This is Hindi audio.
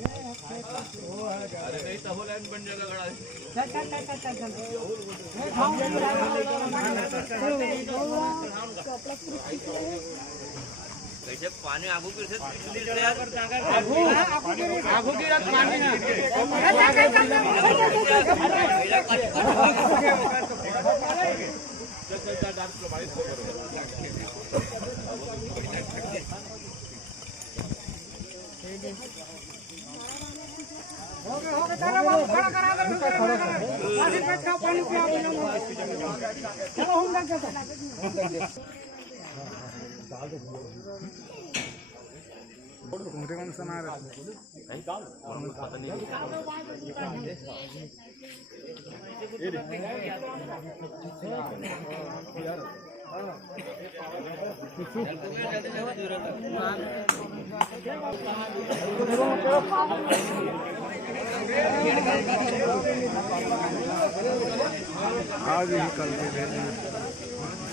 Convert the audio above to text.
अरे नहीं तो हो लाइन बन जाएगा गड़ा। कैसे पानी आगू गिर से आगू गिर पानी कौन सा मार नहीं काम पता नहीं आज ही कल के भेजने